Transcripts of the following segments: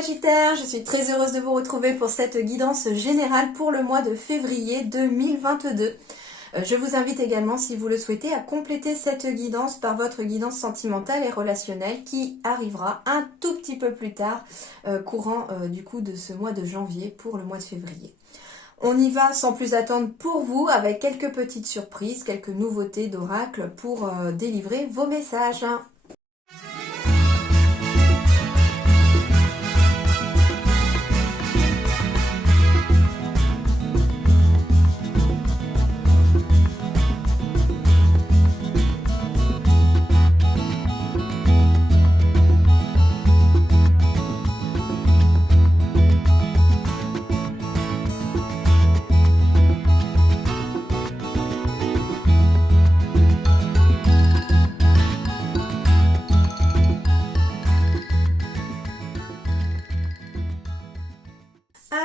Sagittaire, je suis très heureuse de vous retrouver pour cette guidance générale pour le mois de février 2022. Je vous invite également, si vous le souhaitez, à compléter cette guidance par votre guidance sentimentale et relationnelle qui arrivera un tout petit peu plus tard, courant du coup de ce mois de janvier pour le mois de février. On y va sans plus attendre pour vous avec quelques petites surprises, quelques nouveautés d'oracle pour délivrer vos messages.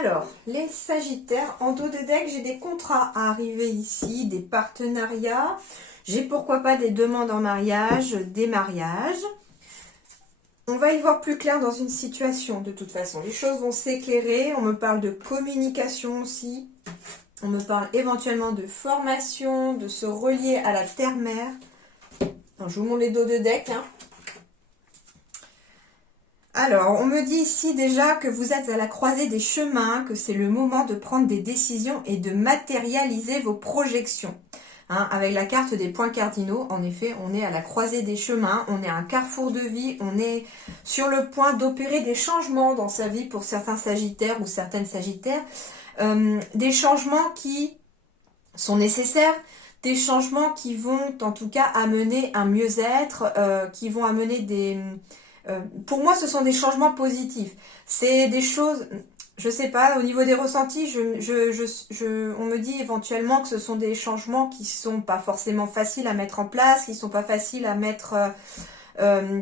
Alors, les Sagittaires, en dos de deck, j'ai des contrats à arriver ici, des partenariats, j'ai pourquoi pas des demandes en mariage, des mariages. On va y voir plus clair dans une situation, de toute façon. Les choses vont s'éclairer, on me parle de communication aussi, on me parle éventuellement de formation, de se relier à la terre-mère. Je vous montre les dos de deck, hein. Alors, on me dit ici déjà que vous êtes à la croisée des chemins, que c'est le moment de prendre des décisions et de matérialiser vos projections. Avec la carte des points cardinaux, en effet, on est à la croisée des chemins, on est à un carrefour de vie, on est sur le point d'opérer des changements dans sa vie pour certains Sagittaires ou certaines Sagittaires. Des changements qui sont nécessaires, des changements qui vont en tout cas amener un mieux-être, qui vont amener des... pour moi, ce sont des changements positifs. C'est des choses, je sais pas, au niveau des ressentis, on me dit éventuellement que ce sont des changements qui sont pas forcément faciles à mettre en place, qui sont pas faciles à mettre,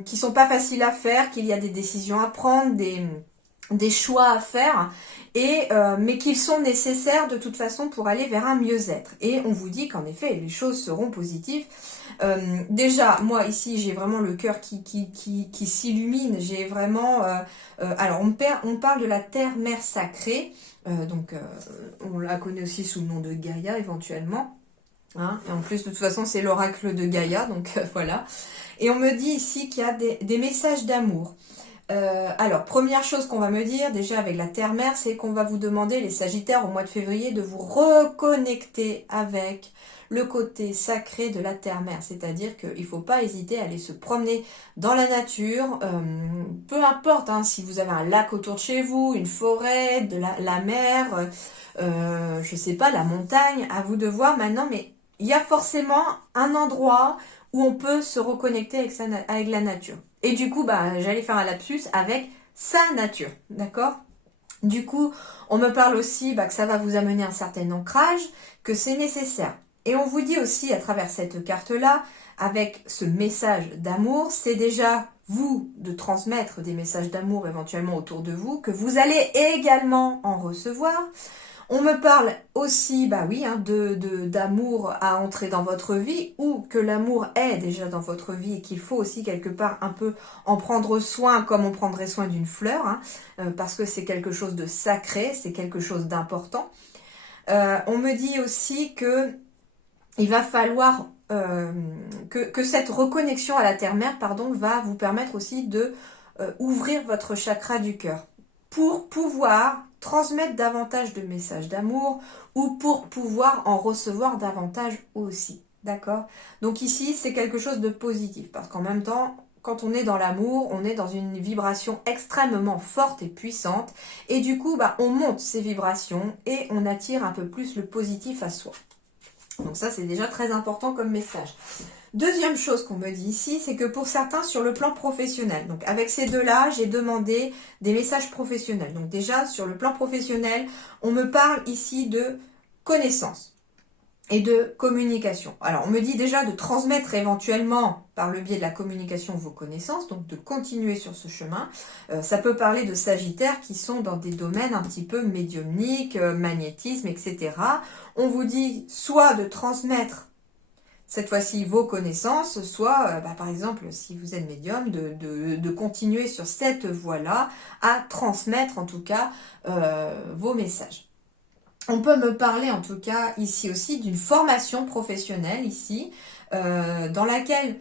qui sont pas faciles à faire, qu'il y a des décisions à prendre, des choix à faire, mais qu'ils sont nécessaires de toute façon pour aller vers un mieux-être. Et on vous dit qu'en effet, les choses seront positives. Déjà, moi ici, j'ai vraiment le cœur qui s'illumine. J'ai vraiment... alors, on parle de la terre-mère sacrée. On la connaît aussi sous le nom de Gaïa, éventuellement. Et en plus, de toute façon, c'est l'oracle de Gaïa. Donc, voilà. Et on me dit ici qu'il y a des messages d'amour. Alors, première chose qu'on va me dire, déjà avec la terre-mère, c'est qu'on va vous demander, les Sagittaires, au mois de février, de vous reconnecter avec le côté sacré de la terre-mère. C'est-à-dire qu'il ne faut pas hésiter à aller se promener dans la nature, peu importe, si vous avez un lac autour de chez vous, une forêt, de la mer, je sais pas, la montagne, à vous de voir maintenant, mais il y a forcément un endroit où on peut se reconnecter avec la nature. Et du coup, j'allais faire un lapsus avec sa nature, d'accord? Du coup, on me parle aussi que ça va vous amener un certain ancrage, que c'est nécessaire. Et on vous dit aussi à travers cette carte-là, avec ce message d'amour, c'est déjà vous de transmettre des messages d'amour éventuellement autour de vous, que vous allez également en recevoir. On me parle aussi, d'amour à entrer dans votre vie, ou que l'amour est déjà dans votre vie et qu'il faut aussi quelque part un peu en prendre soin comme on prendrait soin d'une fleur, parce que c'est quelque chose de sacré, c'est quelque chose d'important. On me dit aussi que il va falloir que cette reconnexion à la terre-mère, va vous permettre aussi de ouvrir votre chakra du cœur pour pouvoir transmettre davantage de messages d'amour ou pour pouvoir en recevoir davantage aussi, d'accord? Donc ici, c'est quelque chose de positif parce qu'en même temps, quand on est dans l'amour, on est dans une vibration extrêmement forte et puissante et du coup, on monte ces vibrations et on attire un peu plus le positif à soi. Donc ça, c'est déjà très important comme message. Deuxième chose qu'on me dit ici, c'est que pour certains, sur le plan professionnel, donc avec ces deux-là, j'ai demandé des messages professionnels. Donc déjà, sur le plan professionnel, on me parle ici de connaissances et de communication. Alors, on me dit déjà de transmettre éventuellement, par le biais de la communication, vos connaissances, donc de continuer sur ce chemin. Ça peut parler de Sagittaires qui sont dans des domaines un petit peu médiumniques, magnétisme, etc. On vous dit soit de transmettre cette fois-ci vos connaissances, soit par exemple si vous êtes médium, de continuer sur cette voie-là à transmettre en tout cas vos messages. On peut me parler en tout cas ici aussi d'une formation professionnelle ici, dans laquelle,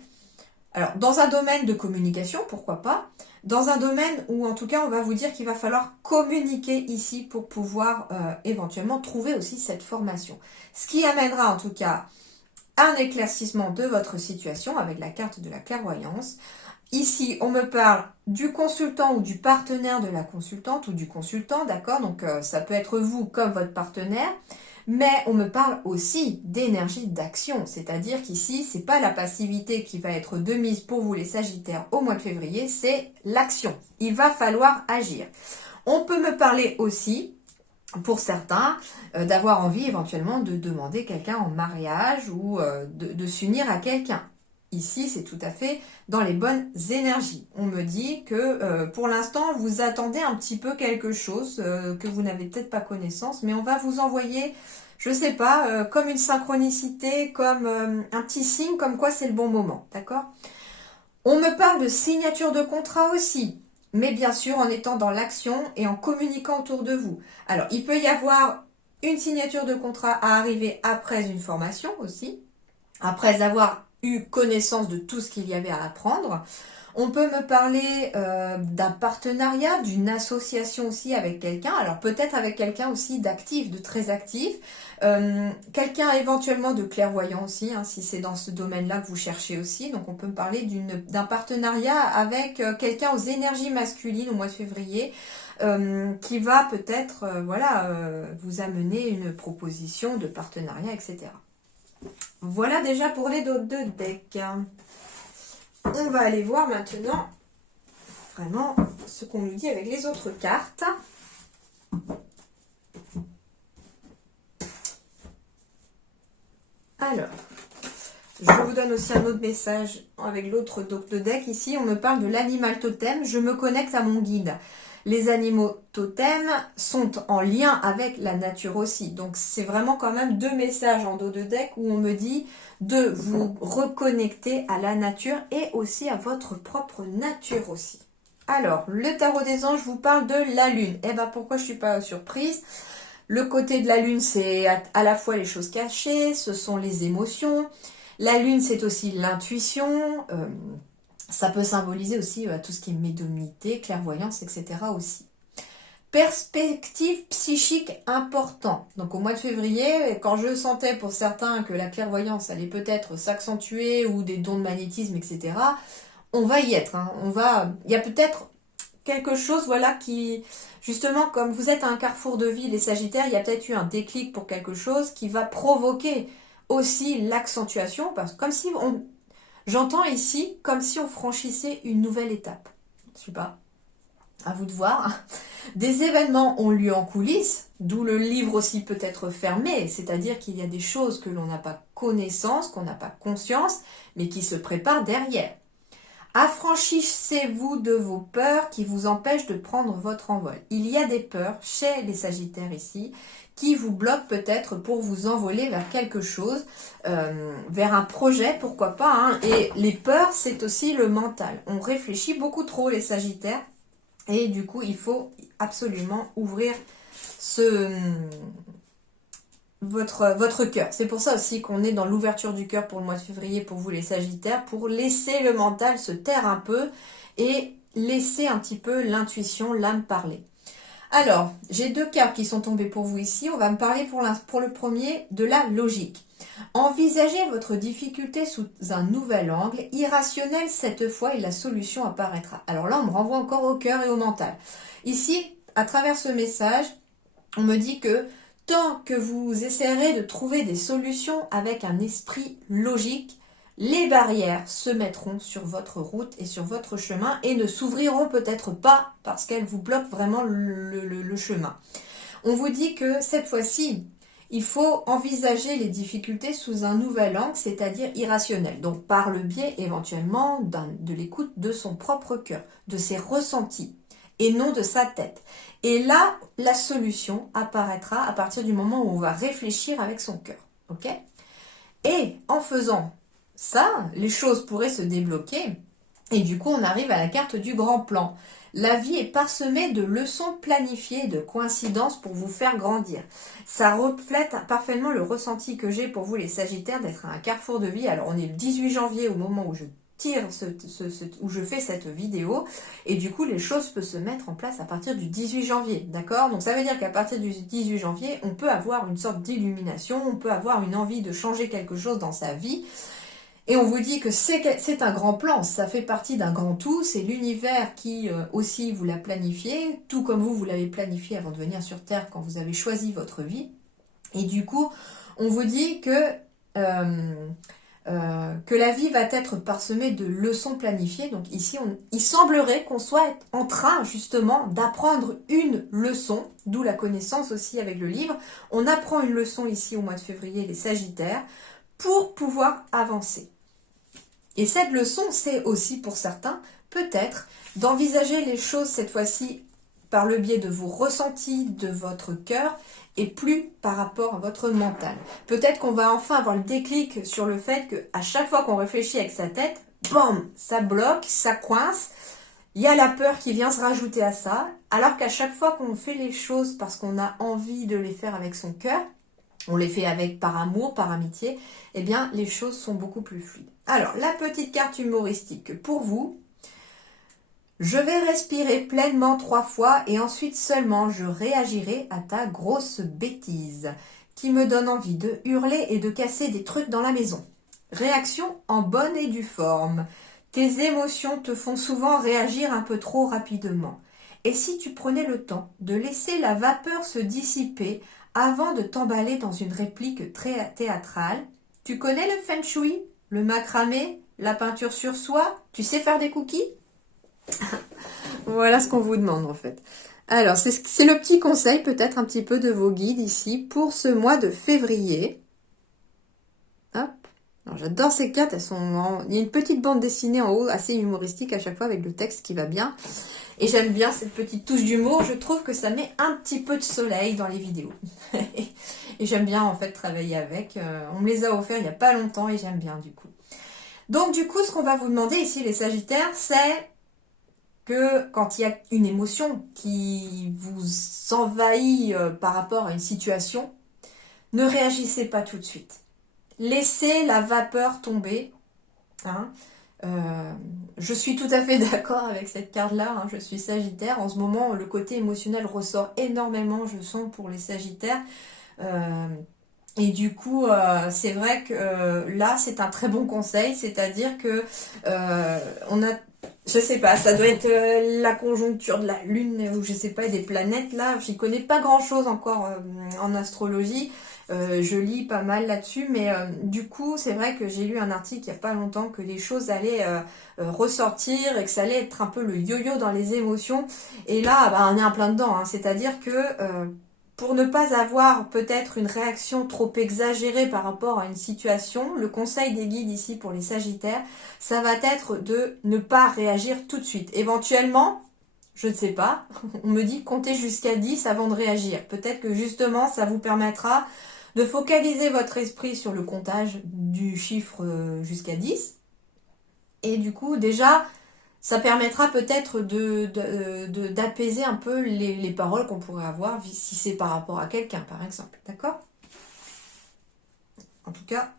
alors dans un domaine de communication, pourquoi pas, dans un domaine où en tout cas on va vous dire qu'il va falloir communiquer ici pour pouvoir éventuellement trouver aussi cette formation. Ce qui amènera en tout cas un éclaircissement de votre situation avec la carte de la clairvoyance. Ici, on me parle du consultant ou du partenaire de la consultante ou du consultant, d'accord? Donc, ça peut être vous comme votre partenaire, mais on me parle aussi d'énergie d'action, c'est-à-dire qu'ici, c'est pas la passivité qui va être de mise pour vous les Sagittaires au mois de février, c'est l'action. Il va falloir agir. On peut me parler aussi, pour certains, d'avoir envie éventuellement de demander quelqu'un en mariage ou de s'unir à quelqu'un. Ici, c'est tout à fait dans les bonnes énergies. On me dit que pour l'instant, vous attendez un petit peu quelque chose que vous n'avez peut-être pas connaissance, mais on va vous envoyer, je sais pas, comme une synchronicité, comme un petit signe, comme quoi c'est le bon moment, d'accord? On me parle de signature de contrat aussi, mais bien sûr en étant dans l'action et en communiquant autour de vous. Alors, il peut y avoir une signature de contrat à arriver après une formation aussi, après avoir eu connaissance de tout ce qu'il y avait à apprendre. On peut me parler d'un partenariat, d'une association aussi avec quelqu'un. Alors peut-être avec quelqu'un aussi d'actif, de très actif. Quelqu'un éventuellement de clairvoyant aussi, hein, si c'est dans ce domaine-là que vous cherchez aussi. Donc on peut me parler d'un partenariat avec quelqu'un aux énergies masculines au mois de février. Qui va peut-être vous amener une proposition de partenariat, etc. Voilà déjà pour les deux decks. On va aller voir maintenant vraiment ce qu'on nous dit avec les autres cartes. Alors, je vous donne aussi un autre message avec l'autre deck. Ici, on me parle de l'animal totem. Je me connecte à mon guide. Les animaux totems sont en lien avec la nature aussi. Donc, c'est vraiment quand même deux messages en dos de deck où on me dit de vous reconnecter à la nature et aussi à votre propre nature aussi. Alors, le tarot des anges vous parle de la lune. Eh bien, pourquoi je ne suis pas surprise? Le côté de la lune, c'est à la fois les choses cachées, ce sont les émotions. La lune, c'est aussi l'intuition. Ça peut symboliser aussi tout ce qui est médiumnité, clairvoyance, etc. aussi. Perspective psychique important. Donc au mois de février, quand je sentais pour certains que la clairvoyance allait peut-être s'accentuer ou des dons de magnétisme, etc., on va y être. Hein. Il y a peut-être quelque chose, voilà, qui, justement, comme vous êtes à un carrefour de vie, les Sagittaires, il y a peut-être eu un déclic pour quelque chose qui va provoquer aussi l'accentuation, parce que comme si j'entends ici comme si on franchissait une nouvelle étape. Je sais pas, à vous de voir. Des événements ont lieu en coulisses, d'où le livre aussi peut être fermé, c'est-à-dire qu'il y a des choses que l'on n'a pas connaissance, qu'on n'a pas conscience, mais qui se préparent derrière. Affranchissez-vous de vos peurs qui vous empêchent de prendre votre envol. Il y a des peurs chez les Sagittaires ici qui vous bloquent peut-être pour vous envoler vers quelque chose, vers un projet, pourquoi pas. Hein. Et les peurs, c'est aussi le mental. On réfléchit beaucoup trop, les Sagittaires, et du coup, il faut absolument ouvrir votre cœur. C'est pour ça aussi qu'on est dans l'ouverture du cœur pour le mois de février, pour vous les Sagittaires, pour laisser le mental se taire un peu et laisser un petit peu l'intuition, l'âme parler. Alors, j'ai deux cartes qui sont tombées pour vous ici. On va me parler pour le premier de la logique. Envisagez votre difficulté sous un nouvel angle, irrationnel cette fois, et la solution apparaîtra. Alors là, on me renvoie encore au cœur et au mental. Ici, à travers ce message, on me dit que tant que vous essaierez de trouver des solutions avec un esprit logique, les barrières se mettront sur votre route et sur votre chemin et ne s'ouvriront peut-être pas parce qu'elles vous bloquent vraiment le chemin. On vous dit que cette fois-ci, il faut envisager les difficultés sous un nouvel angle, c'est-à-dire irrationnel. Donc par le biais éventuellement de l'écoute de son propre cœur, de ses ressentis et non de sa tête. Et là, la solution apparaîtra à partir du moment où on va réfléchir avec son cœur. Ok ? Et en faisant ça, les choses pourraient se débloquer. Et du coup, on arrive à la carte du grand plan. La vie est parsemée de leçons planifiées, de coïncidences pour vous faire grandir. Ça reflète parfaitement le ressenti que j'ai pour vous les Sagittaires d'être à un carrefour de vie. Alors on est le 18 janvier au moment où je tire où je fais cette vidéo et du coup les choses peuvent se mettre en place à partir du 18 janvier, d'accord? Donc ça veut dire qu'à partir du 18 janvier, on peut avoir une sorte d'illumination, on peut avoir une envie de changer quelque chose dans sa vie. Et on vous dit que c'est un grand plan, ça fait partie d'un grand tout, c'est l'univers qui aussi vous l'a planifié, tout comme vous l'avez planifié avant de venir sur Terre quand vous avez choisi votre vie. Et du coup, on vous dit que la vie va être parsemée de leçons planifiées. Donc ici, il semblerait qu'on soit en train justement d'apprendre une leçon, d'où la connaissance aussi avec le livre. On apprend une leçon ici au mois de février, les Sagittaires, pour pouvoir avancer. Et cette leçon, c'est aussi pour certains, peut-être, d'envisager les choses cette fois-ci par le biais de vos ressentis, de votre cœur, et plus par rapport à votre mental. Peut-être qu'on va enfin avoir le déclic sur le fait qu'à chaque fois qu'on réfléchit avec sa tête, bam, ça bloque, ça coince, il y a la peur qui vient se rajouter à ça, alors qu'à chaque fois qu'on fait les choses parce qu'on a envie de les faire avec son cœur, on les fait par amour, par amitié, eh bien, les choses sont beaucoup plus fluides. Alors, la petite carte humoristique pour vous. Je vais respirer pleinement 3 fois et ensuite seulement je réagirai à ta grosse bêtise qui me donne envie de hurler et de casser des trucs dans la maison. Réaction en bonne et due forme. Tes émotions te font souvent réagir un peu trop rapidement. Et si tu prenais le temps de laisser la vapeur se dissiper avant de t'emballer dans une réplique très théâtrale? Tu connais le feng shui, le macramé, la peinture sur soie? Tu sais faire des cookies? Voilà ce qu'on vous demande en fait. Alors, c'est le petit conseil peut-être un petit peu de vos guides ici pour ce mois de février. Hop. J'adore ces cartes, il y a une petite bande dessinée en haut, assez humoristique à chaque fois avec le texte qui va bien. Et j'aime bien cette petite touche d'humour, je trouve que ça met un petit peu de soleil dans les vidéos. Et j'aime bien en fait travailler avec. On me les a offerts il n'y a pas longtemps et j'aime bien du coup. Donc du coup, ce qu'on va vous demander ici les Sagittaires, c'est que quand il y a une émotion qui vous envahit par rapport à une situation, ne réagissez pas tout de suite. Laissez la vapeur tomber. Hein. Je suis tout à fait d'accord avec cette carte-là. Hein. Je suis Sagittaire. En ce moment, le côté émotionnel ressort énormément, je sens, pour les Sagittaires. Et du coup, c'est vrai que là, c'est un très bon conseil. C'est-à-dire que on a... Je sais pas, ça doit être la conjoncture de la Lune ou je sais pas, des planètes là. J'y connais pas grand chose encore en astrologie. Je lis pas mal là-dessus, mais du coup, c'est vrai que j'ai lu un article il y a pas longtemps que les choses allaient ressortir et que ça allait être un peu le yo-yo dans les émotions. Et là, bah, on est en plein dedans. Hein. C'est-à-dire que pour ne pas avoir peut-être une réaction trop exagérée par rapport à une situation, le conseil des guides ici pour les Sagittaires, ça va être de ne pas réagir tout de suite. Éventuellement, je ne sais pas, on me dit compter jusqu'à 10 avant de réagir. Peut-être que justement, ça vous permettra de focaliser votre esprit sur le comptage du chiffre jusqu'à 10. Et du coup, déjà, ça permettra peut-être d'apaiser un peu les paroles qu'on pourrait avoir si c'est par rapport à quelqu'un, par exemple. D'accord? En tout cas,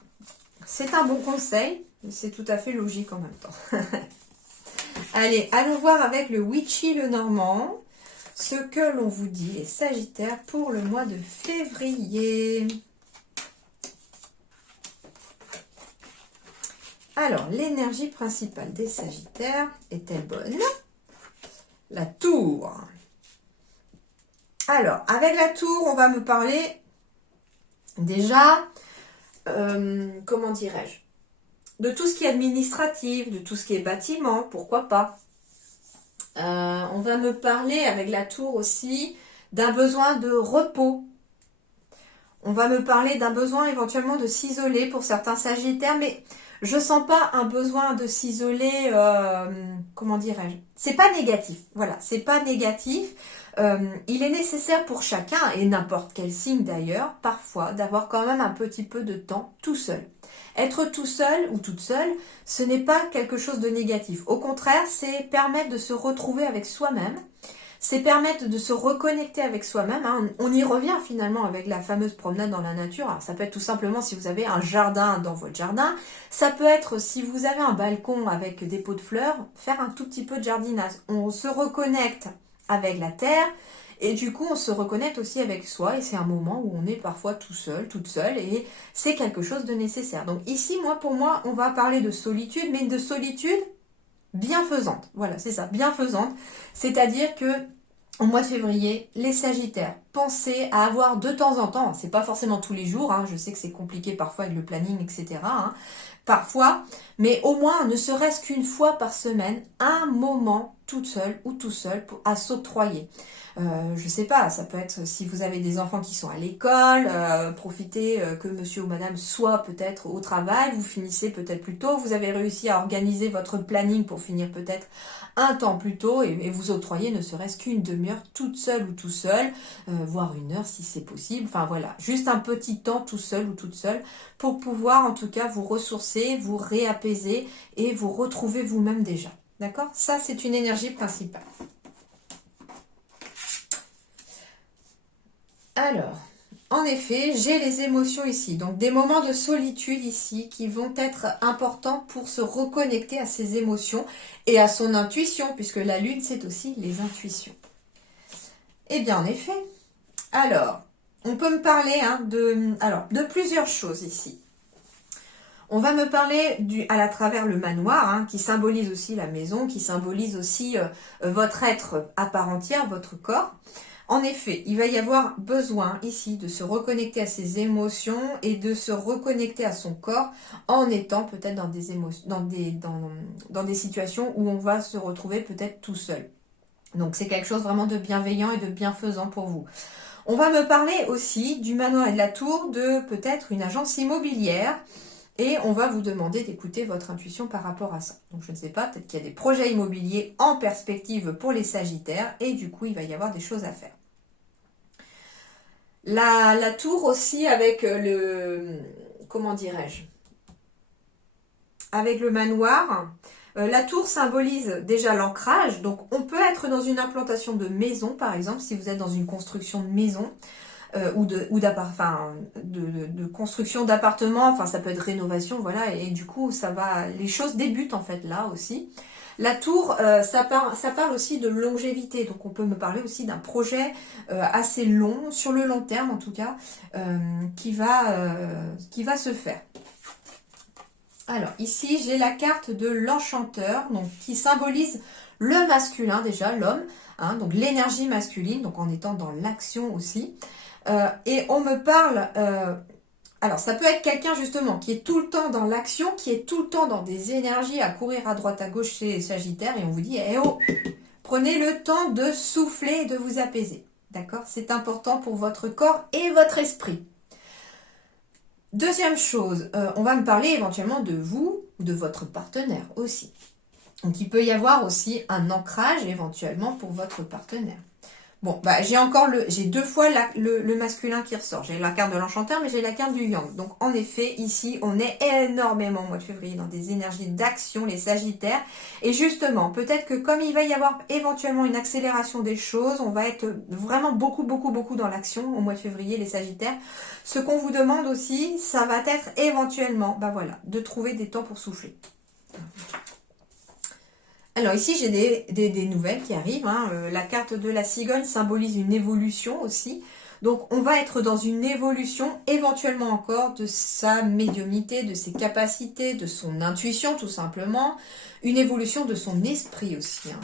c'est un bon conseil, mais c'est tout à fait logique en même temps. Allez, allons voir avec le Witchy le Normand ce que l'on vous dit, les Sagittaires, pour le mois de février. Alors, l'énergie principale des Sagittaires est-elle bonne? La tour. Alors, avec la tour, on va me parler déjà, comment dirais-je, de tout ce qui est administratif, de tout ce qui est bâtiment, pourquoi pas. On va me parler avec la tour aussi d'un besoin de repos. On va me parler d'un besoin éventuellement de s'isoler pour certains Sagittaires, mais je sens pas un besoin de s'isoler, comment dirais-je, c'est pas négatif, voilà, c'est pas négatif. Il est nécessaire pour chacun, et n'importe quel signe d'ailleurs, parfois, d'avoir quand même un petit peu de temps tout seul. Être tout seul ou toute seule, ce n'est pas quelque chose de négatif. Au contraire, c'est permettre de se retrouver avec soi-même. C'est permettre de se reconnecter avec soi-même. Hein. On y revient finalement avec la fameuse promenade dans la nature. Alors, ça peut être tout simplement si vous avez un jardin dans votre jardin. Ça peut être si vous avez un balcon avec des pots de fleurs, faire un tout petit peu de jardinage. On se reconnecte avec la terre et du coup on se reconnecte aussi avec soi et c'est un moment où on est parfois tout seul, toute seule et c'est quelque chose de nécessaire. Donc ici, pour moi, on va parler de solitude, mais de solitude bienfaisante. Voilà, c'est ça, bienfaisante. C'est-à-dire que au mois de février, les Sagittaires, pensez à avoir de temps en temps, c'est pas forcément tous les jours, hein, je sais que c'est compliqué parfois avec le planning, etc. Hein, parfois, mais au moins, ne serait-ce qu'une fois par semaine, un moment toute seule ou tout seul à s'octroyer. Je sais pas, ça peut être si vous avez des enfants qui sont à l'école, profitez que monsieur ou madame soit peut-être au travail, vous finissez peut-être plus tôt, vous avez réussi à organiser votre planning pour finir peut-être un temps plus tôt et vous octroyer ne serait-ce qu'une demi-heure toute seule ou tout seul, voire une heure si c'est possible. Enfin voilà, juste un petit temps tout seul ou toute seule pour pouvoir en tout cas vous ressourcer, vous réapaiser et vous retrouver vous-même déjà. D'accord? Ça, c'est une énergie principale. Alors, en effet, j'ai les émotions ici. Donc, des moments de solitude ici qui vont être importants pour se reconnecter à ses émotions et à son intuition, puisque la lune, c'est aussi les intuitions. Eh bien, en effet. Alors, on peut me parler de plusieurs choses ici. On va me parler à travers le manoir, hein, qui symbolise aussi la maison, qui symbolise aussi votre être à part entière, votre corps. En effet, il va y avoir besoin ici de se reconnecter à ses émotions et de se reconnecter à son corps en étant peut-être dans des émotions, dans des situations où on va se retrouver peut-être tout seul. Donc c'est quelque chose vraiment de bienveillant et de bienfaisant pour vous. On va me parler aussi du manoir et de la tour de peut-être une agence immobilière. Et on va vous demander d'écouter votre intuition par rapport à ça. Donc je ne sais pas, peut-être qu'il y a des projets immobiliers en perspective pour les Sagittaires et du coup il va y avoir des choses à faire. La tour aussi avec comment dirais-je, avec le manoir. La tour symbolise déjà l'ancrage, donc on peut être dans une implantation de maison par exemple, si vous êtes dans une construction de maison. De construction d'appartements, enfin ça peut être rénovation, voilà, et du coup les choses débutent en fait là aussi. La tour, ça parle aussi de longévité, donc on peut me parler aussi d'un projet assez long, sur le long terme en tout cas, qui va se faire. Alors ici j'ai la carte de l'enchanteur, donc qui symbolise le masculin déjà, l'homme, hein, donc l'énergie masculine, donc en étant dans l'action aussi. Et on me parle, alors ça peut être quelqu'un justement qui est tout le temps dans l'action, qui est tout le temps dans des énergies à courir à droite à gauche chez les Sagittaires et on vous dit, eh oh, prenez le temps de souffler et de vous apaiser. D'accord? C'est important pour votre corps et votre esprit. Deuxième chose, on va me parler éventuellement de vous ou de votre partenaire aussi. Donc il peut y avoir aussi un ancrage éventuellement pour votre partenaire. Bon, j'ai deux fois le masculin qui ressort. J'ai la carte de l'enchanteur, mais j'ai la carte du yang. Donc, en effet, ici, on est énormément au mois de février dans des énergies d'action, les Sagittaires. Et justement, peut-être que comme il va y avoir éventuellement une accélération des choses, on va être vraiment beaucoup dans l'action au mois de février, les Sagittaires. Ce qu'on vous demande aussi, ça va être éventuellement, de trouver des temps pour souffler. Alors ici, j'ai des nouvelles qui arrivent. Hein. La carte de la cigogne symbolise une évolution aussi. Donc, on va être dans une évolution, éventuellement encore, de sa médiumnité, de ses capacités, de son intuition, tout simplement. Une évolution de son esprit aussi. Hein.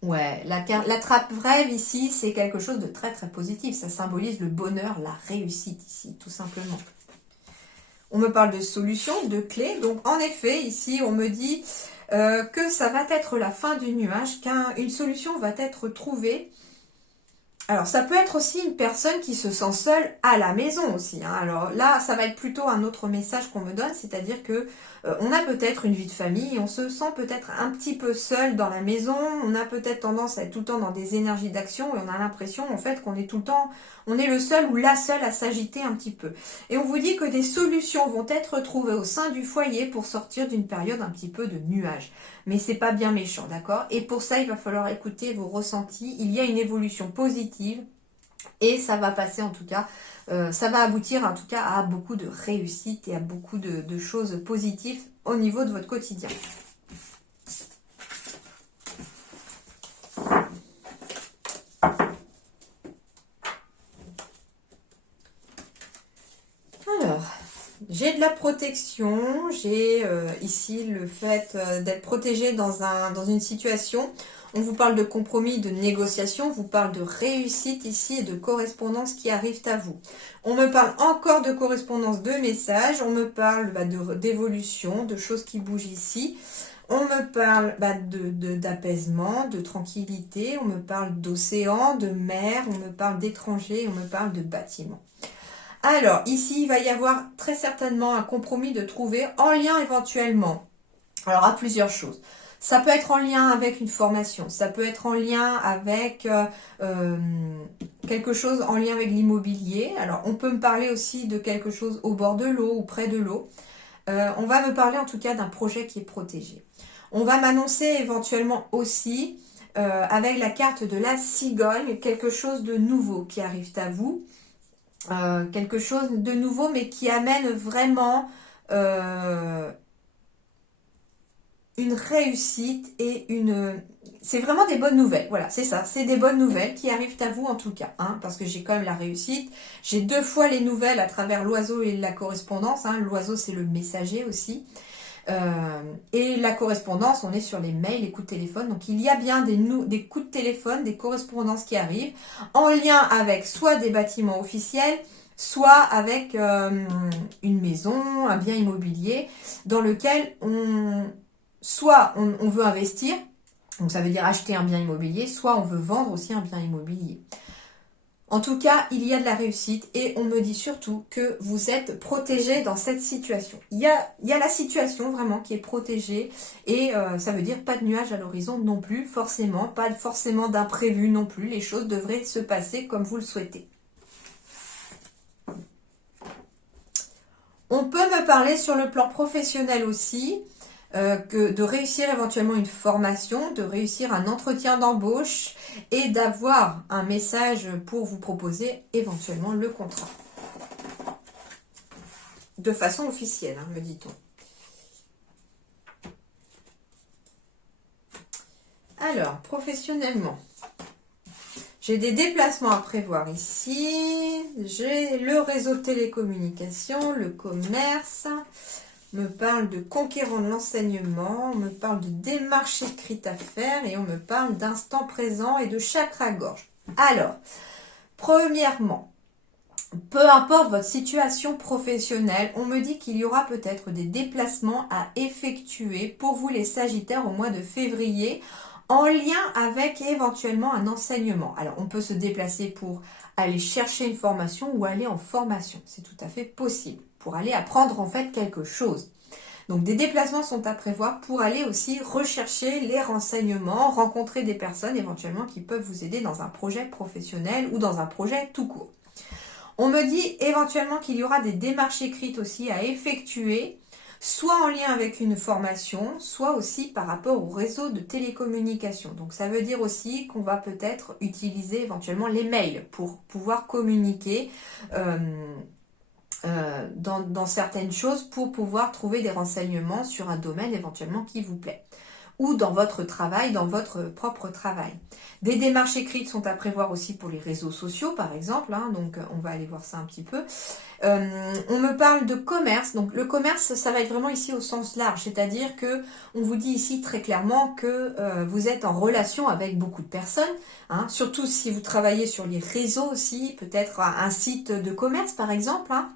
Ouais, la trappe-rêve ici, c'est quelque chose de très positif. Ça symbolise le bonheur, la réussite ici, tout simplement. On me parle de solutions, de clés. Donc, en effet, ici, on me dit... que ça va être la fin du nuage, qu'une solution va être trouvée Alors, ça peut être aussi une personne qui se sent seule à la maison aussi, hein. Alors là, ça va être plutôt un autre message qu'on me donne, c'est-à-dire que on a peut-être une vie de famille et on se sent peut-être un petit peu seul dans la maison. On a peut-être tendance à être tout le temps dans des énergies d'action et on a l'impression en fait qu'on est tout le temps, on est le seul ou la seule à s'agiter un petit peu. Et on vous dit que des solutions vont être trouvées au sein du foyer pour sortir d'une période un petit peu de nuage. Mais c'est pas bien méchant, d'accord? Et pour ça, il va falloir écouter vos ressentis. Il y a une évolution positive et ça va passer en tout cas, ça va aboutir en tout cas à beaucoup de réussite et à beaucoup de choses positives au niveau de votre quotidien. Alors, j'ai de la protection, j'ai ici le fait d'être protégé dans une situation. On vous parle de compromis, de négociation, on vous parle de réussite ici et de correspondance qui arrivent à vous. On me parle encore de correspondance de messages, on me parle d'évolution, de choses qui bougent ici. On me parle d'apaisement, de tranquillité, on me parle d'océan, de mer, on me parle d'étrangers, on me parle de bâtiments. Alors, ici, il va y avoir très certainement un compromis de trouver en lien éventuellement. Alors, à plusieurs choses. Ça peut être en lien avec une formation, ça peut être en lien avec quelque chose en lien avec l'immobilier. Alors, on peut me parler aussi de quelque chose au bord de l'eau ou près de l'eau. On va me parler en tout cas d'un projet qui est protégé. On va m'annoncer éventuellement aussi, avec la carte de la cigogne, quelque chose de nouveau qui arrive à vous. Quelque chose de nouveau mais qui amène vraiment une réussite et c'est vraiment des bonnes nouvelles. Voilà, c'est ça, c'est des bonnes nouvelles qui arrivent à vous en tout cas, hein, parce que j'ai quand même la réussite. J'ai 2 fois les nouvelles à travers l'oiseau et la correspondance, hein. L'oiseau c'est le messager aussi. Et la correspondance, on est sur les mails, les coups de téléphone. Donc il y a bien des coups de téléphone, des correspondances qui arrivent en lien avec soit des bâtiments officiels, soit avec une maison, un bien immobilier dans lequel soit on veut investir, donc ça veut dire acheter un bien immobilier, soit on veut vendre aussi un bien immobilier. En tout cas, il y a de la réussite et on me dit surtout que vous êtes protégé dans cette situation. Il y a la situation vraiment qui est protégée et ça veut dire pas de nuages à l'horizon non plus, forcément, pas forcément d'imprévu non plus. Les choses devraient se passer comme vous le souhaitez. On peut me parler sur le plan professionnel aussi, de réussir éventuellement une formation, de réussir un entretien d'embauche et d'avoir un message pour vous proposer éventuellement le contrat. De façon officielle, hein, me dit-on. Alors, professionnellement, j'ai des déplacements à prévoir ici, j'ai le réseau de télécommunications, le commerce, on me parle de conquérant de l'enseignement, on me parle de démarche écrite à faire et on me parle d'instant présent et de chakra-gorge. Alors, premièrement, peu importe votre situation professionnelle, on me dit qu'il y aura peut-être des déplacements à effectuer pour vous les Sagittaires au mois de février en lien avec éventuellement un enseignement. Alors, on peut se déplacer pour aller chercher une formation ou aller en formation. C'est tout à fait possible pour aller apprendre en fait quelque chose. Donc, des déplacements sont à prévoir pour aller aussi rechercher les renseignements, rencontrer des personnes éventuellement qui peuvent vous aider dans un projet professionnel ou dans un projet tout court. On me dit éventuellement qu'il y aura des démarches écrites aussi à effectuer, soit en lien avec une formation, soit aussi par rapport au réseau de télécommunications. Donc ça veut dire aussi qu'on va peut-être utiliser éventuellement les mails pour pouvoir communiquer dans certaines choses, pour pouvoir trouver des renseignements sur un domaine éventuellement qui vous plaît. Ou dans votre travail, dans votre propre travail. Des démarches écrites sont à prévoir aussi pour les réseaux sociaux, par exemple, hein, donc on va aller voir ça un petit peu. On me parle de commerce, donc le commerce, ça va être vraiment ici au sens large, c'est-à-dire que on vous dit ici très clairement que vous êtes en relation avec beaucoup de personnes, hein, surtout si vous travaillez sur les réseaux aussi, peut-être un site de commerce par exemple, hein.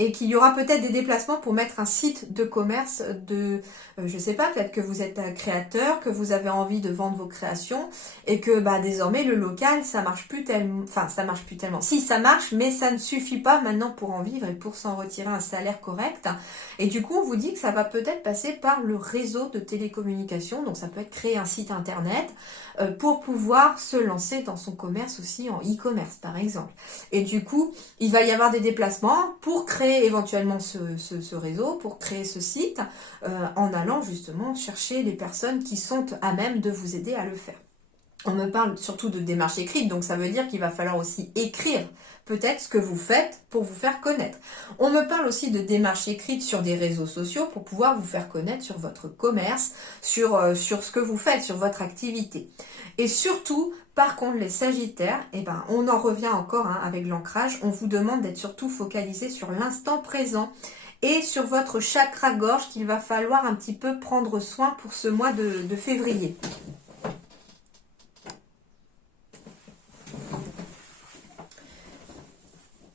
et qu'il y aura peut-être des déplacements pour mettre un site de commerce de, je sais pas, peut-être que vous êtes un créateur, que vous avez envie de vendre vos créations et que bah désormais le local ça marche plus tellement, enfin ça marche plus tellement. Si ça marche, mais ça ne suffit pas maintenant pour en vivre et pour s'en retirer un salaire correct. Et du coup on vous dit que ça va peut-être passer par le réseau de télécommunications, donc ça peut être créer un site internet pour pouvoir se lancer dans son commerce aussi en e-commerce par exemple. Et du coup il va y avoir des déplacements pour créer éventuellement ce réseau, pour créer ce site, en allant justement chercher les personnes qui sont à même de vous aider à le faire. On me parle surtout de démarche écrite, donc ça veut dire qu'il va falloir aussi écrire peut-être ce que vous faites pour vous faire connaître. On me parle aussi de démarche écrite sur des réseaux sociaux pour pouvoir vous faire connaître sur votre commerce, sur ce que vous faites, sur votre activité. Et surtout, par contre, les Sagittaires, eh ben, on en revient encore avec l'ancrage, on vous demande d'être surtout focalisé sur l'instant présent et sur votre chakra gorge qu'il va falloir un petit peu prendre soin pour ce mois de février.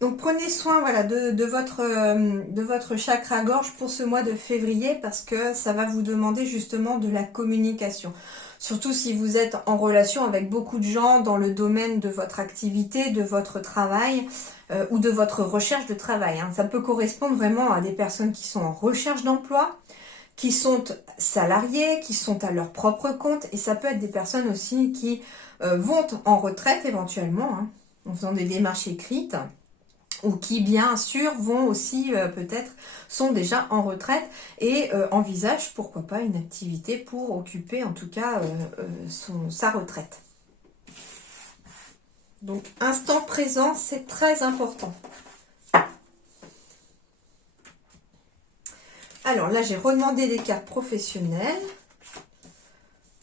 Donc prenez soin voilà, de votre chakra gorge pour ce mois de février parce que ça va vous demander justement de la communication. Surtout si vous êtes en relation avec beaucoup de gens dans le domaine de votre activité, de votre travail ou de votre recherche de travail. Hein. Ça peut correspondre vraiment à des personnes qui sont en recherche d'emploi, qui sont salariés, qui sont à leur propre compte. Et ça peut être des personnes aussi qui vont en retraite éventuellement, hein, en faisant des démarches écrites, ou qui bien sûr vont aussi peut-être sont déjà en retraite et envisagent pourquoi pas une activité pour occuper en tout cas sa retraite. Donc instant présent, c'est très important. Alors là, j'ai redemandé des cartes professionnelles.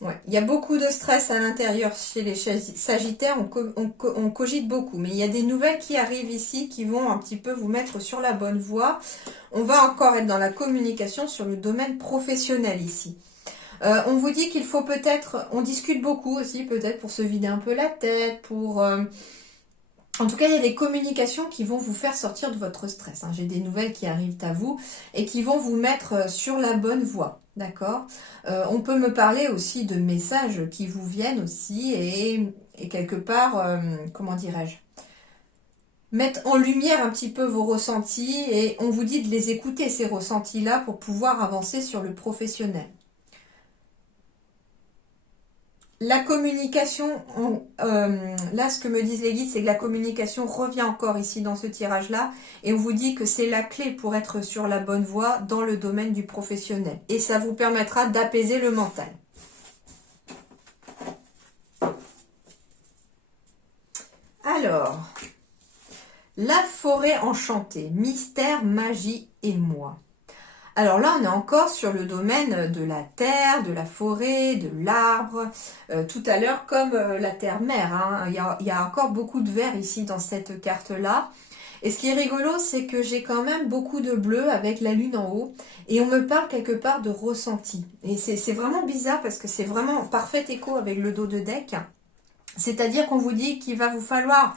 Ouais, il y a beaucoup de stress à l'intérieur chez les Sagittaires, on cogite beaucoup, mais il y a des nouvelles qui arrivent ici qui vont un petit peu vous mettre sur la bonne voie. On va encore être dans la communication sur le domaine professionnel ici. On vous dit qu'il faut peut-être, on discute beaucoup aussi peut-être pour se vider un peu la tête, pour... En tout cas, il y a des communications qui vont vous faire sortir de votre stress. Hein. J'ai des nouvelles qui arrivent à vous et qui vont vous mettre sur la bonne voie. D'accord. On peut me parler aussi de messages qui vous viennent aussi et quelque part, comment dirais-je, mettre en lumière un petit peu vos ressentis et on vous dit de les écouter, ces ressentis-là, pour pouvoir avancer sur le professionnel. La communication, là ce que me disent les guides, c'est que la communication revient encore ici dans ce tirage-là. Et on vous dit que c'est la clé pour être sur la bonne voie dans le domaine du professionnel. Et ça vous permettra d'apaiser le mental. Alors, la forêt enchantée, mystère, magie et moi. Alors là, on est encore sur le domaine de la terre, de la forêt, de l'arbre. Tout à l'heure, comme la terre-mère, hein, il y a encore beaucoup de vert ici dans cette carte-là. Et ce qui est rigolo, c'est que j'ai quand même beaucoup de bleu avec la lune en haut. Et on me parle quelque part de ressenti. Et c'est vraiment bizarre parce que c'est vraiment en parfait écho avec le dos de deck. C'est-à-dire qu'on vous dit qu'il va vous falloir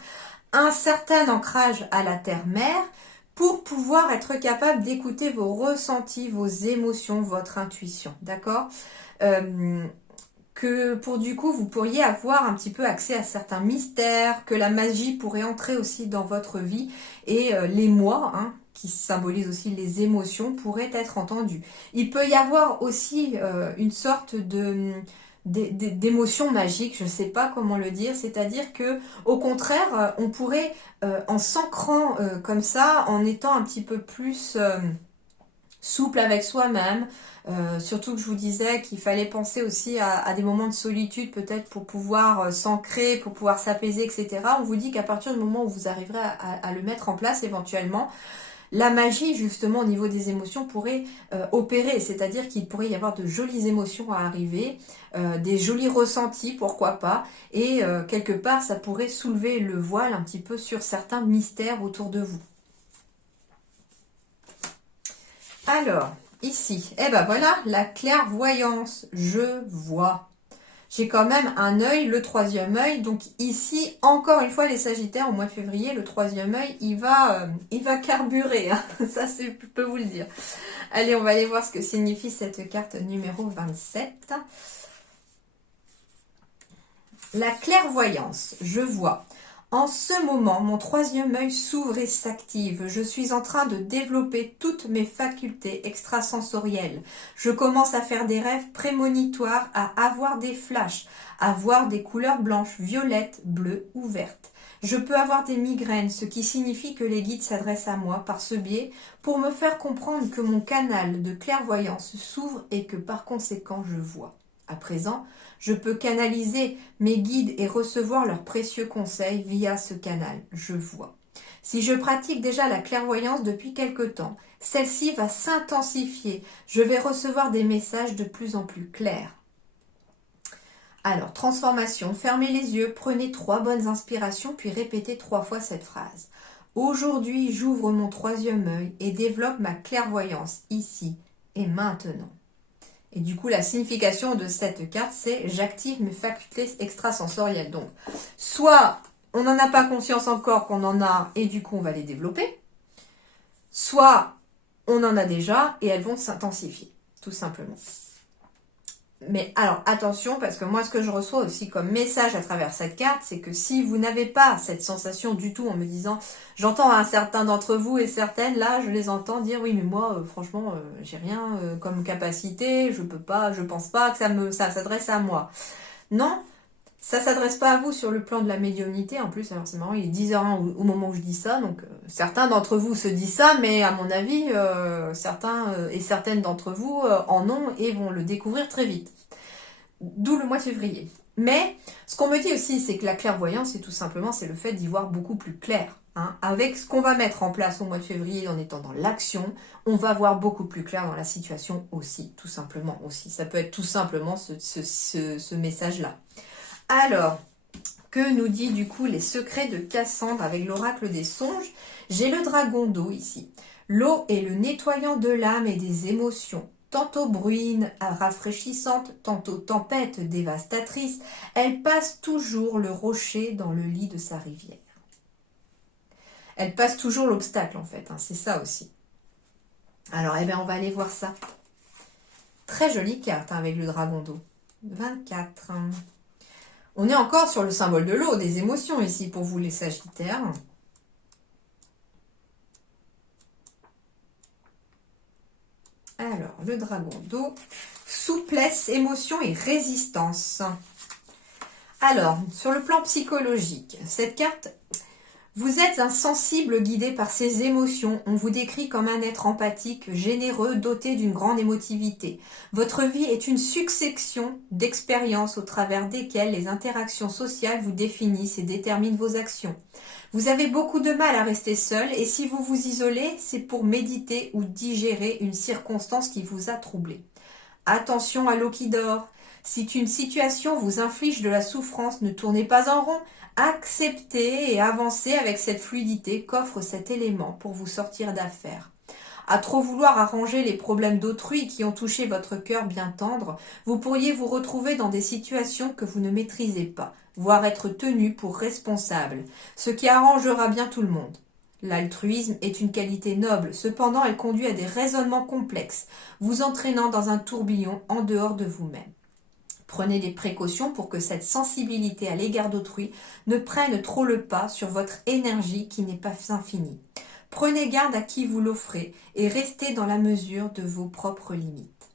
un certain ancrage à la terre-mère, pour pouvoir être capable d'écouter vos ressentis, vos émotions, votre intuition, d'accord, que pour du coup, vous pourriez avoir un petit peu accès à certains mystères, que la magie pourrait entrer aussi dans votre vie, et les moi, hein, qui symbolisent aussi les émotions, pourraient être entendus. Il peut y avoir aussi une sorte d'émotions magiques, je ne sais pas comment le dire, c'est-à-dire que au contraire, on pourrait, en s'ancrant comme ça, en étant un petit peu plus souple avec soi-même, surtout que je vous disais qu'il fallait penser aussi à des moments de solitude peut-être pour pouvoir s'ancrer, pour pouvoir s'apaiser, etc. On vous dit qu'à partir du moment où vous arriverez à le mettre en place éventuellement, la magie, justement, au niveau des émotions, pourrait opérer, c'est-à-dire qu'il pourrait y avoir de jolies émotions à arriver, des jolis ressentis, pourquoi pas, et quelque part, ça pourrait soulever le voile un petit peu sur certains mystères autour de vous. Alors, ici, eh ben voilà, la clairvoyance, je vois. j'ai quand même un œil, le troisième œil. Donc ici, encore une fois, les Sagittaires, au mois de février, le troisième œil, il va carburer. Hein. Ça, je peux vous le dire. Allez, on va aller voir ce que signifie cette carte numéro 27. La clairvoyance, je vois. En ce moment, mon troisième œil s'ouvre et s'active. Je suis en train de développer toutes mes facultés extrasensorielles. Je commence à faire des rêves prémonitoires, à avoir des flashs, à voir des couleurs blanches, violettes, bleues ou vertes. Je peux avoir des migraines, ce qui signifie que les guides s'adressent à moi par ce biais pour me faire comprendre que mon canal de clairvoyance s'ouvre et que par conséquent je vois. À présent, je peux canaliser mes guides et recevoir leurs précieux conseils via ce canal. Je vois. Si je pratique déjà la clairvoyance depuis quelque temps, celle-ci va s'intensifier. Je vais recevoir des messages de plus en plus clairs. Alors, transformation. Fermez les yeux, prenez 3 bonnes inspirations, puis répétez 3 fois cette phrase. Aujourd'hui, j'ouvre mon troisième œil et développe ma clairvoyance ici et maintenant. Et du coup, la signification de cette carte, c'est « j'active mes facultés extrasensorielles ». Donc, soit on n'en a pas conscience encore qu'on en a et du coup, on va les développer. Soit on en a déjà et elles vont s'intensifier, tout simplement. Mais alors, attention, parce que moi, ce que je reçois aussi comme message à travers cette carte, c'est que si vous n'avez pas cette sensation du tout en me disant, j'entends un certain d'entre vous et certaines, là, je les entends dire, oui, mais moi, franchement, j'ai rien comme capacité, je pense pas que ça s'adresse à moi. Non, ça s'adresse pas à vous sur le plan de la médiumnité. En plus, alors c'est marrant, il est 10h01 au moment où je dis ça, donc certains d'entre vous se disent ça, mais à mon avis, certains et certaines d'entre vous en ont et vont le découvrir très vite. D'où le mois de février. Mais ce qu'on me dit aussi, c'est que la clairvoyance, c'est tout simplement c'est le fait d'y voir beaucoup plus clair. Hein. Avec ce qu'on va mettre en place au mois de février en étant dans l'action, on va voir beaucoup plus clair dans la situation aussi, tout simplement aussi. Ça peut être tout simplement ce message-là. Alors, que nous dit du coup les secrets de Cassandre avec l'oracle des songes? J'ai le dragon d'eau ici. L'eau est le nettoyant de l'âme et des émotions. Tantôt bruine, rafraîchissante, tantôt tempête dévastatrice, elle passe toujours le rocher dans le lit de sa rivière. Elle passe toujours l'obstacle en fait, hein, c'est ça aussi. Alors, eh bien, on va aller voir ça. Très jolie carte hein, avec le dragon d'eau. 24. On est encore sur le symbole de l'eau, des émotions ici pour vous les Sagittaires. Alors, le dragon d'eau, souplesse, émotion et résistance. Alors, sur le plan psychologique, cette carte, vous êtes un sensible guidé par ses émotions. On vous décrit comme un être empathique, généreux, doté d'une grande émotivité. Votre vie est une succession d'expériences au travers desquelles les interactions sociales vous définissent et déterminent vos actions. Vous avez beaucoup de mal à rester seul et si vous vous isolez, c'est pour méditer ou digérer une circonstance qui vous a troublé. Attention à l'eau qui dort. Si une situation vous inflige de la souffrance, ne tournez pas en rond. Acceptez et avancez avec cette fluidité qu'offre cet élément pour vous sortir d'affaires. À trop vouloir arranger les problèmes d'autrui qui ont touché votre cœur bien tendre, vous pourriez vous retrouver dans des situations que vous ne maîtrisez pas, voire être tenu pour responsable, ce qui arrangera bien tout le monde. L'altruisme est une qualité noble, cependant elle conduit à des raisonnements complexes, vous entraînant dans un tourbillon en dehors de vous-même. Prenez des précautions pour que cette sensibilité à l'égard d'autrui ne prenne trop le pas sur votre énergie qui n'est pas infinie. Prenez garde à qui vous l'offrez et restez dans la mesure de vos propres limites.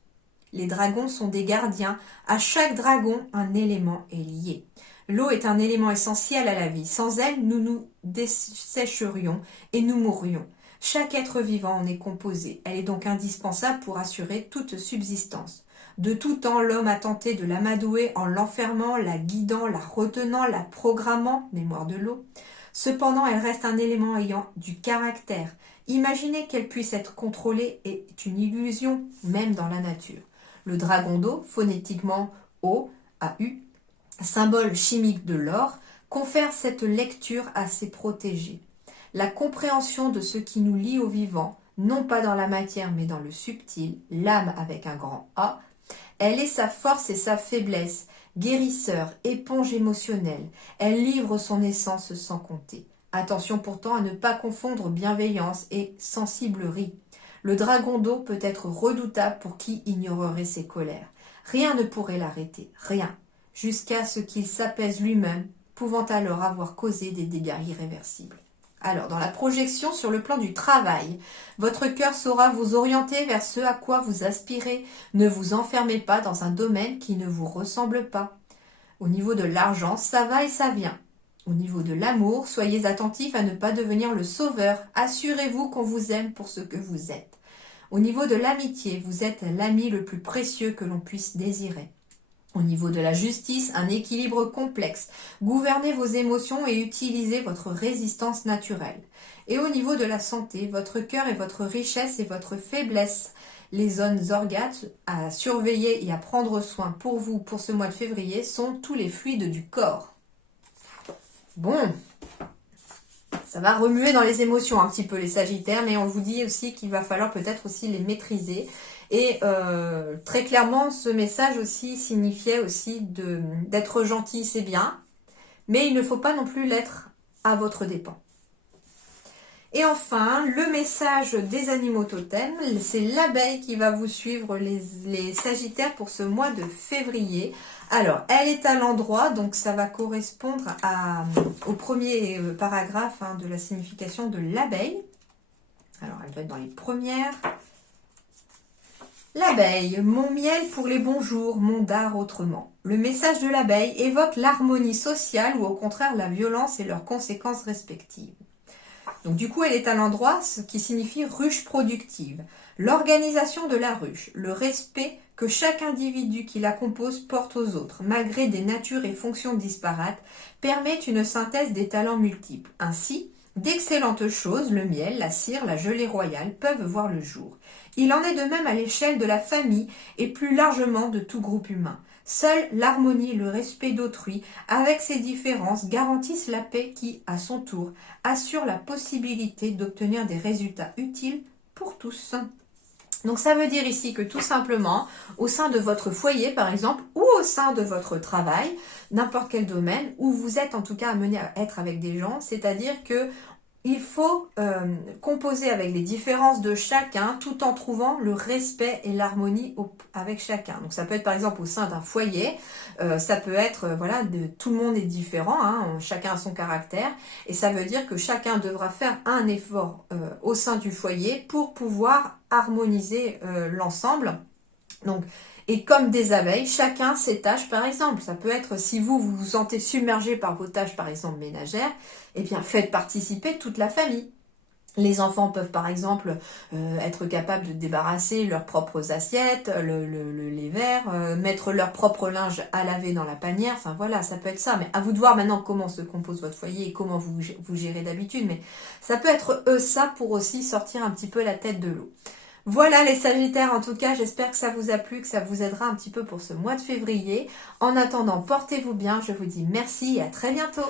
Les dragons sont des gardiens. À chaque dragon, un élément est lié. L'eau est un élément essentiel à la vie. Sans elle, nous nous dessécherions et nous mourrions. Chaque être vivant en est composé. Elle est donc indispensable pour assurer toute subsistance. De tout temps, l'homme a tenté de l'amadouer en l'enfermant, la guidant, la retenant, la programmant, mémoire de l'eau. Cependant, elle reste un élément ayant du caractère. Imaginer qu'elle puisse être contrôlée est une illusion, même dans la nature. Le dragon d'eau, phonétiquement O, A-U, symbole chimique de l'or, confère cette lecture à ses protégés. La compréhension de ce qui nous lie au vivant, non pas dans la matière mais dans le subtil, l'âme avec un grand A, elle est sa force et sa faiblesse. Guérisseur, éponge émotionnelle, elle livre son essence sans compter. Attention pourtant à ne pas confondre bienveillance et sensiblerie. Le dragon d'eau peut être redoutable pour qui ignorerait ses colères. Rien ne pourrait l'arrêter, rien, jusqu'à ce qu'il s'apaise lui-même, pouvant alors avoir causé des dégâts irréversibles. Alors, dans la projection sur le plan du travail, votre cœur saura vous orienter vers ce à quoi vous aspirez. Ne vous enfermez pas dans un domaine qui ne vous ressemble pas. Au niveau de l'argent, ça va et ça vient. Au niveau de l'amour, soyez attentif à ne pas devenir le sauveur. Assurez-vous qu'on vous aime pour ce que vous êtes. Au niveau de l'amitié, vous êtes l'ami le plus précieux que l'on puisse désirer. Au niveau de la justice, un équilibre complexe. Gouvernez vos émotions et utilisez votre résistance naturelle. Et au niveau de la santé, votre cœur est votre richesse et votre faiblesse. Les zones organes à surveiller et à prendre soin pour vous pour ce mois de février sont tous les fluides du corps. Bon, ça va remuer dans les émotions un petit peu les Sagittaires, mais on vous dit aussi qu'il va falloir peut-être aussi les maîtriser. Et très clairement, ce message aussi signifiait aussi d'être gentil, c'est bien, mais il ne faut pas non plus l'être à votre dépens. Et enfin, le message des animaux totems, c'est l'abeille qui va vous suivre les Sagittaires pour ce mois de février. Alors, elle est à l'endroit, donc ça va correspondre au premier paragraphe de la signification de l'abeille. Alors, elle doit être dans les premières. L'abeille, mon miel pour les bons jours, mon dard autrement. Le message de l'abeille évoque l'harmonie sociale ou au contraire la violence et leurs conséquences respectives. Donc du coup, elle est à l'endroit, ce qui signifie ruche productive. L'organisation de la ruche, le respect que chaque individu qui la compose porte aux autres, malgré des natures et fonctions disparates, permet une synthèse des talents multiples. Ainsi, d'excellentes choses, le miel, la cire, la gelée royale, peuvent voir le jour. Il en est de même à l'échelle de la famille et plus largement de tout groupe humain. Seule l'harmonie et le respect d'autrui, avec ses différences, garantissent la paix qui, à son tour, assure la possibilité d'obtenir des résultats utiles pour tous. Donc ça veut dire ici que tout simplement, au sein de votre foyer par exemple, ou au sein de votre travail, n'importe quel domaine, où vous êtes en tout cas amené à être avec des gens, c'est-à-dire que il faut composer avec les différences de chacun tout en trouvant le respect et l'harmonie avec chacun. Donc ça peut être par exemple au sein d'un foyer, ça peut être tout le monde est différent, chacun a son caractère et ça veut dire que chacun devra faire un effort au sein du foyer pour pouvoir harmoniser l'ensemble. Donc, et comme des abeilles, chacun ses tâches par exemple. Ça peut être si vous vous sentez submergé par vos tâches par exemple ménagères, eh bien faites participer toute la famille. Les enfants peuvent par exemple être capables de débarrasser leurs propres assiettes, les verres, mettre leur propre linge à laver dans la panière, enfin voilà, ça peut être ça. Mais à vous de voir maintenant comment se compose votre foyer et comment vous gérez d'habitude. Mais ça peut être ça pour aussi sortir un petit peu la tête de l'eau. Voilà les Sagittaires, en tout cas, j'espère que ça vous a plu, que ça vous aidera un petit peu pour ce mois de février. En attendant, portez-vous bien, je vous dis merci et à très bientôt.